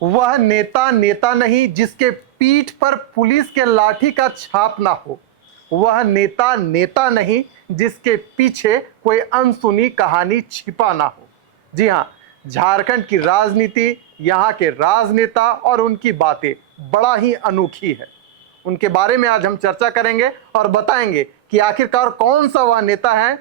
वह नेता नेता नहीं जिसके पीठ पर पुलिस के लाठी का छाप ना हो। वह नेता नेता नहीं जिसके पीछे कोई अनसुनी कहानी छिपा ना हो। जी हाँ, झारखंड की राजनीति, यहाँ के राजनेता और उनकी बातें बड़ा ही अनोखी है। उनके बारे में आज हम चर्चा करेंगे और बताएंगे कि आखिरकार कौन सा वह नेता है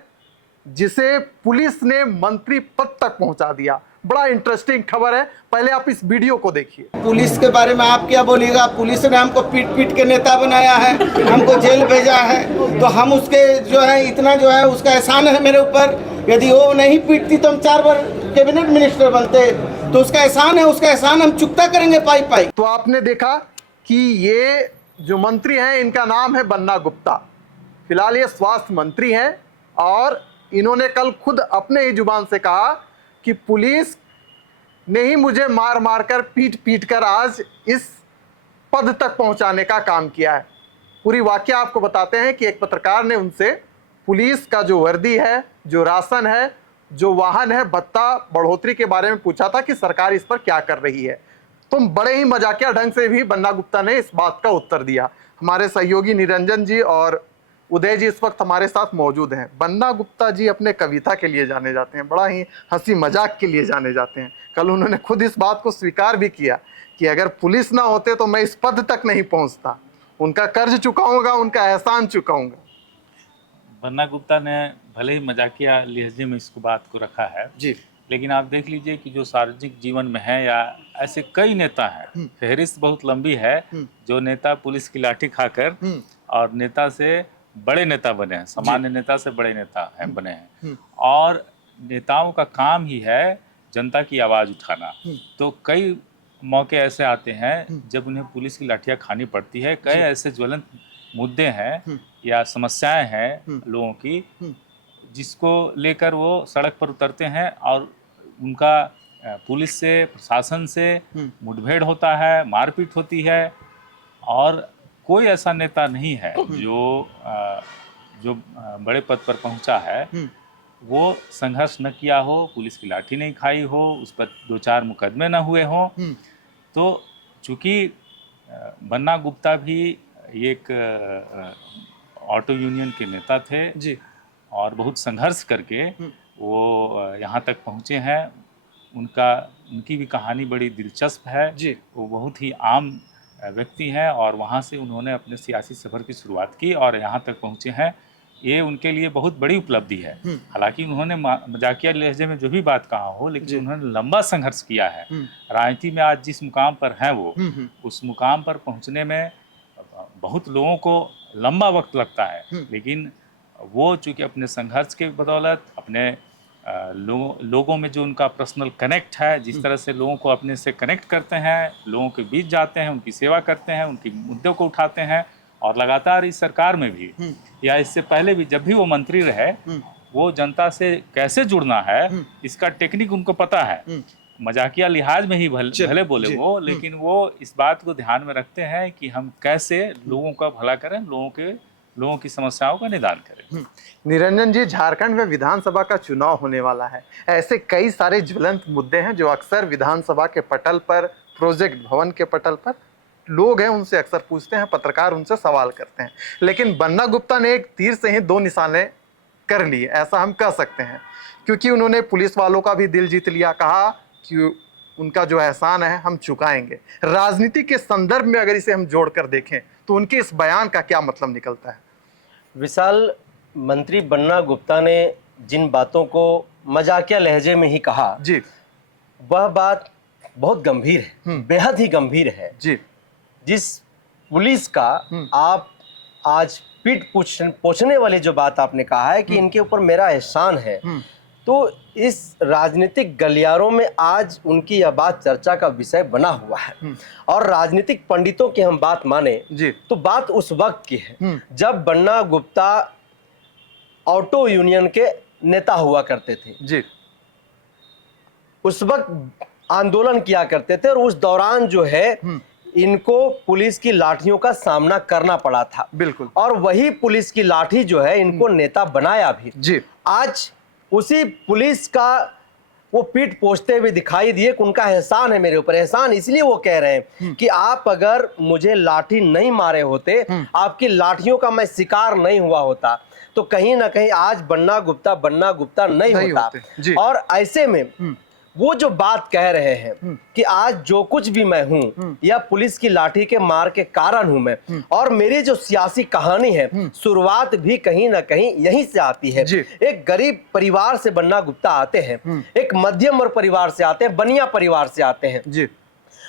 जिसे पुलिस ने मंत्री पद तक पहुंचा दिया। बड़ा इंटरेस्टिंग खबर है, पहले आप इस वीडियो को देखिए। पुलिस के बारे में आप क्या बोलिएगा? पुलिस ने हमको पीट पीट के नेता बनाया है, हमको जेल भेजा है, तो हम उसके जो है इतना जो है उसका एहसान है मेरे ऊपर। यदि वो नहीं पीटती तो हम 4 बार कैबिनेट मिनिस्टर बनते, तो उसका एहसान है, उसका एहसान हम चुकता करेंगे पाई पाई। तो आपने देखा कि ये जो मंत्री हैं इनका नाम है बन्ना गुप्ता। फिलहाल ये स्वास्थ्य मंत्री हैं और इन्होंने कल खुद अपने ही जुबान से कहा कि पुलिस ने ही मुझे मार मार कर पीट पीट कर आज इस पद तक पहुंचाने का काम किया है। पूरी वाकया आपको बताते हैं कि एक पत्रकार ने उनसे पुलिस का जो वर्दी है, जो राशन है, जो वाहन है, भत्ता बढ़ोतरी के बारे में पूछा था कि सरकार इस पर क्या कर रही है। तो बड़े ही मजाकिया ढंग से भी बन्ना गुप्ता ने इस बात का उत्तर दिया। हमारे सहयोगी निरंजन जी और उदय जी इस वक्त हमारे साथ मौजूद हैं। बन्ना गुप्ता जी अपने कविता के लिए जाने जाते हैं, बड़ा ही हंसी मजाक के लिए जाने जाते हैं। कल उन्होंने खुद इस बात को स्वीकार भी किया कि अगर पुलिस ना होते तो मैं इस पद तक नहीं पहुंचता। उनका कर्ज चुकाऊंगा, उनका एहसान चुकाऊंगा। बन्ना गुप्ता ने भले ही मजाकिया लहजे में इसको बात को रखा है जी, लेकिन आप देख लीजिए कि जो सार्वजनिक जीवन में है या ऐसे कई नेता हैं, फहरिस्त बहुत लंबी है जो नेता पुलिस की लाठी खाकर और नेता से बड़े नेता बने हैं, सामान्य नेता से बड़े नेता हैं बने हैं। और नेताओं का काम ही है जनता की आवाज़ उठाना। तो कई मौके ऐसे आते हैं जब उन्हें पुलिस की लाठियाँ खानी पड़ती है। कई ऐसे ज्वलंत मुद्दे हैं या समस्याएं हैं लोगों की जिसको लेकर वो सड़क पर उतरते हैं और उनका पुलिस से, प्रशासन से मुठभेड़ होता है, मारपीट होती है। और कोई ऐसा नेता नहीं है जो बड़े पद पर पहुंचा है वो संघर्ष न किया हो, पुलिस की लाठी नहीं खाई हो, उस पर 2-4 मुकदमे न हुए हों। तो चूँकि बन्ना गुप्ता भी एक ऑटो यूनियन के नेता थे जी, और बहुत संघर्ष करके वो यहाँ तक पहुँचे हैं। उनकी भी कहानी बड़ी दिलचस्प है जी। वो बहुत ही आम व्यक्ति हैं और वहाँ से उन्होंने अपने सियासी सफ़र की शुरुआत की और यहाँ तक पहुँचे हैं। ये उनके लिए बहुत बड़ी उपलब्धि है। हालांकि उन्होंने मजाकिया लहजे में जो भी बात कहा हो, लेकिन उन्होंने लंबा संघर्ष किया है। राजनीति में आज जिस मुकाम पर हैं वो, उस मुकाम पर पहुँचने में बहुत लोगों को लंबा वक्त लगता है, लेकिन वो चूँकि अपने संघर्ष के बदौलत, अपने लोगों में जो उनका पर्सनल कनेक्ट है, जिस तरह से लोगों को अपने से कनेक्ट करते हैं, लोगों के बीच जाते हैं, उनकी सेवा करते हैं, उनके मुद्दों को उठाते हैं। और लगातार इस सरकार में भी या इससे पहले भी जब भी वो मंत्री रहे, वो जनता से कैसे जुड़ना है इसका टेक्निक उनको पता है। मजाकिया लिहाज में ही भले बोले वो, लेकिन वो इस बात को ध्यान में रखते हैं कि हम कैसे लोगों का भला करें, लोगों की समस्याओं का निदान करें। निरंजन जी, झारखंड में विधानसभा का चुनाव होने वाला है। ऐसे कई सारे ज्वलंत मुद्दे हैं जो अक्सर विधानसभा के पटल पर, प्रोजेक्ट भवन के पटल पर लोग हैं उनसे अक्सर पूछते हैं, पत्रकार उनसे सवाल करते हैं। लेकिन बन्ना गुप्ता ने एक तीर से ही 2 निशाने कर लिए, ऐसा हम कह सकते हैं, क्योंकि उन्होंने पुलिस वालों का भी दिल जीत लिया। कहा कि उनका जो एहसान है हम चुकाएंगे। राजनीति के संदर्भ में अगर इसे हम जोड़कर देखें तो उनके इस बयान का क्या मतलब निकलता है? विशाल, मंत्री बन्ना गुप्ता ने जिन बातों को मजाकिया लहजे में ही कहा जी, वह बात बहुत गंभीर है, बेहद ही गंभीर है। जी, जिस पुलिस का आप आज पीठ पोछने वाली जो बात आपने कहा है कि इनके ऊपर मेरा एहसान है, तो इस राजनीतिक गलियारों में आज उनकी यह बात चर्चा का विषय बना हुआ है। और राजनीतिक पंडितों की हम बात माने जी, तो बात उस वक्त की है जब बन्ना गुप्ता ऑटो यूनियन के नेता हुआ करते थे। जी, उस वक्त आंदोलन किया करते थे और उस दौरान जो है इनको पुलिस की लाठियों का सामना करना पड़ा था। बिल्कुल। और वही पुलिस की लाठी जो है इनको नेता बनाया भी। जी, आज उसी पुलिस का वो पीठ पोछते हुए दिखाई दिए कि उनका एहसान है मेरे ऊपर। एहसान इसलिए वो कह रहे हैं कि आप अगर मुझे लाठी नहीं मारे होते, आपकी लाठियों का मैं शिकार नहीं हुआ होता, तो कहीं ना कहीं आज बन्ना गुप्ता नहीं होता। जी। और ऐसे में वो जो बात कह रहे हैं कि आज जो कुछ भी मैं हूं या पुलिस की लाठी के मार के कारण हूं मैं, और मेरी जो सियासी कहानी है शुरुआत भी कहीं ना कहीं यहीं से आती है। जी। एक गरीब परिवार से बन्ना गुप्ता आते हैं, एक मध्यम वर्ग परिवार से आते हैं, बनिया परिवार से आते हैं। जी।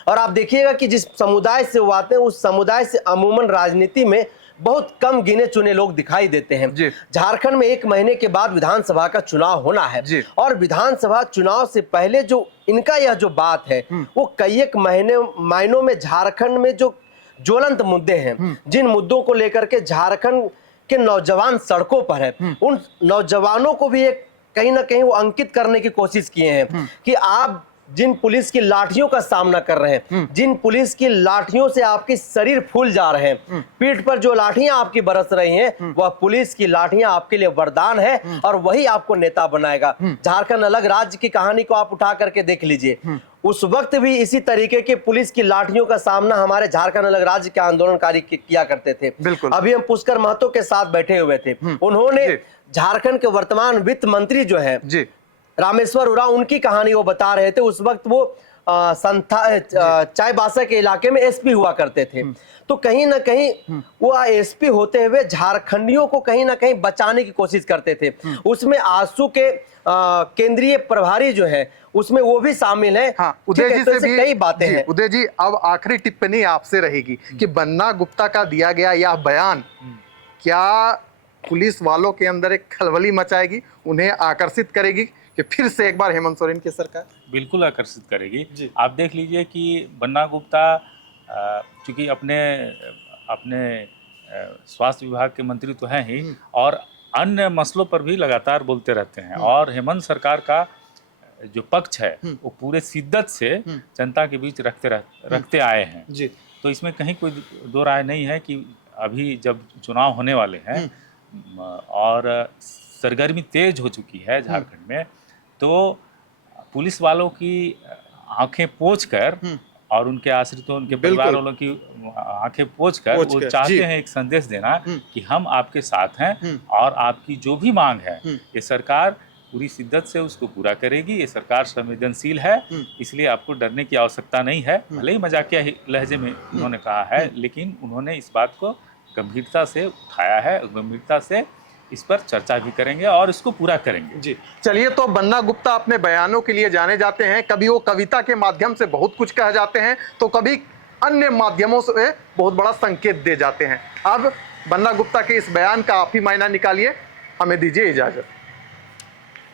और आप देखिएगा कि जिस समुदाय से वो आते हैं उस समुदाय से अमूमन राजनीति में बहुत कम गिने चुने लोग दिखाई देते हैं। जी। झारखंड में 1 महीने के बाद विधानसभा का चुनाव होना है। जी। और विधानसभा चुनाव से पहले जो इनका यह जो बात है वो कई एक महीनों में झारखंड में जो ज्वलंत मुद्दे हैं, जिन मुद्दों को लेकर के झारखंड के नौजवान सड़कों पर है, उन नौजवानों को भी एक कहीं ना कहीं वो अंकित करने की कोशिश किए हैं कि आप जिन पुलिस की लाठियों का सामना कर रहे हैं, जिन पुलिस की लाठियों से आपके शरीर फूल जा रहे हैं, पीठ पर जो लाठियां आपकी बरस रही हैं, वह पुलिस की लाठियां आपके लिए वरदान है और वही आपको नेता बनाएगा। झारखंड अलग राज्य की कहानी को आप उठा करके देख लीजिए। उस वक्त भी इसी तरीके के पुलिस की लाठियों का सामना हमारे झारखंड अलग राज्य के आंदोलनकारी किया करते थे। बिल्कुल। अभी हम पुष्कर महतो के साथ बैठे हुए थे, उन्होंने जी। झारखंड के वर्तमान वित्त मंत्री जो है जी। रामेश्वर उरांव, उनकी कहानी वो बता रहे थे। उस वक्त वो चाईबासा के इलाके में एसपी हुआ करते थे। तो कहीं ना कहीं वो एसपी होते हुए झारखंडियों को कहीं ना कहीं बचाने की कोशिश करते थे। उसमें आंसू के केंद्रीय प्रभारी जो है उसमें वो भी शामिल है। हाँ, उदय जी तो से ऐसे भी कई बातें जी, हैं। उदय जी अब आखिरी टिप्पणी आपसे रहेगी कि बन्ना गुप्ता का दिया गया यह बयान क्या पुलिस वालों के अंदर एक खलबली मचाएगी, उन्हें आकर्षित करेगी कि फिर से एक बार हेमंत सोरेन की सरकार? बिल्कुल आकर्षित करेगी। जी। आप देख लीजिए कि बन्ना गुप्ता चूंकि अपने स्वास्थ्य विभाग के मंत्री तो हैं ही, और अन्य मसलों पर भी लगातार बोलते रहते हैं, और हेमंत सरकार का जो पक्ष है वो पूरे शिद्दत से जनता के बीच रखते आए हैं। जी। तो इसमें कहीं कोई दो राय नहीं है कि अभी जब चुनाव होने वाले हैं और सरगर्मी तेज हो चुकी है झारखंड में, तो पुलिस वालों की आंखें पोंछकर और उनके आश्रितों, उनके परिवार वालों की आंखें पोंछकर वो चाहते हैं एक संदेश देना कि हम आपके साथ हैं और आपकी जो भी मांग है ये सरकार पूरी शिद्दत से उसको पूरा करेगी। ये सरकार संवेदनशील है, इसलिए आपको डरने की आवश्यकता नहीं है। भले ही मजाकिया लहजे में उन्होंने कहा है, लेकिन उन्होंने इस बात को गंभीरता से उठाया है, गंभीरता से इस पर चर्चा भी करेंगे और इसको पूरा करेंगे। जी। चलिए, तो बन्ना गुप्ता अपने बयानों के लिए जाने जाते हैं। कभी वो कविता के माध्यम से बहुत कुछ कह जाते हैं, तो कभी अन्य माध्यमों से बहुत बड़ा संकेत दे जाते हैं। अब बन्ना गुप्ता के इस बयान का आप ही मायना निकालिए। हमें दीजिए इजाजत।